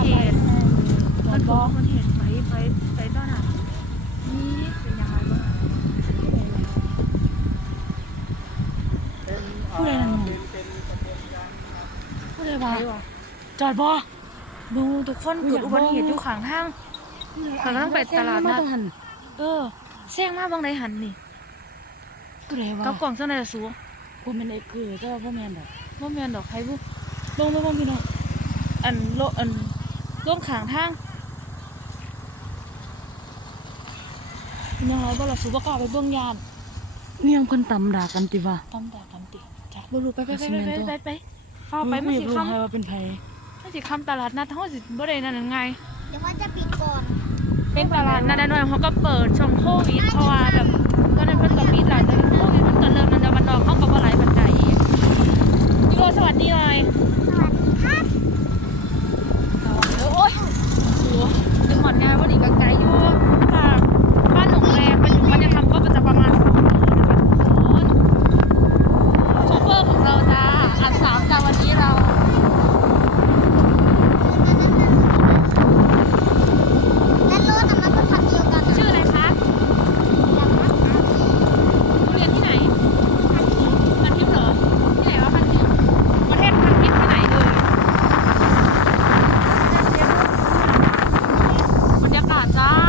เกิดอุบัติเหตุจอมันบ่เกิดอุบัติเหตุไฟไฟไฟต้นอะนี่เป็นยังไงบ้างผู้ใดนั่นผู้ใดว่าจอดบ่ดูทุกคนเกิดอุบัติเหตุอยู่ข้างทางข้อยกำลังไปตลาดนัดเออแซงมาบางใดหันนี่ผู้ใดว่ากับกล่องเสนอสูบ่แม่นไอ้คือเจ้าบ่แมนดอกบ่แมนดอกไผบุเบิ่งเบิ่งเบิ่งพี่น้องอันโลอัน ล่วงข้างทางพี่น้องเราบ่ล่ะสูบ่กล้าไปเบิ่งยานเนี่ยเพิ่นตำด่ากันติว่าตำแต่ตำติจ้ะบ่รู้ไปไปไปก็สิไปแม่นไปตัวไปไปฟ้าไปมันสิรู้คำให้ว่าเป็นไผมันสิคำตลาดนัดเฮาสิบ่ได้นั่นไงเดี๋ยวเขาจะปิดก่อนเป็นตลาดนัดน้อยเขาก็เปิดช่วงโควิดเพราะว่าแบบตอนนั้นเพิ่นก็ปิดหลาย Nào có? 咋.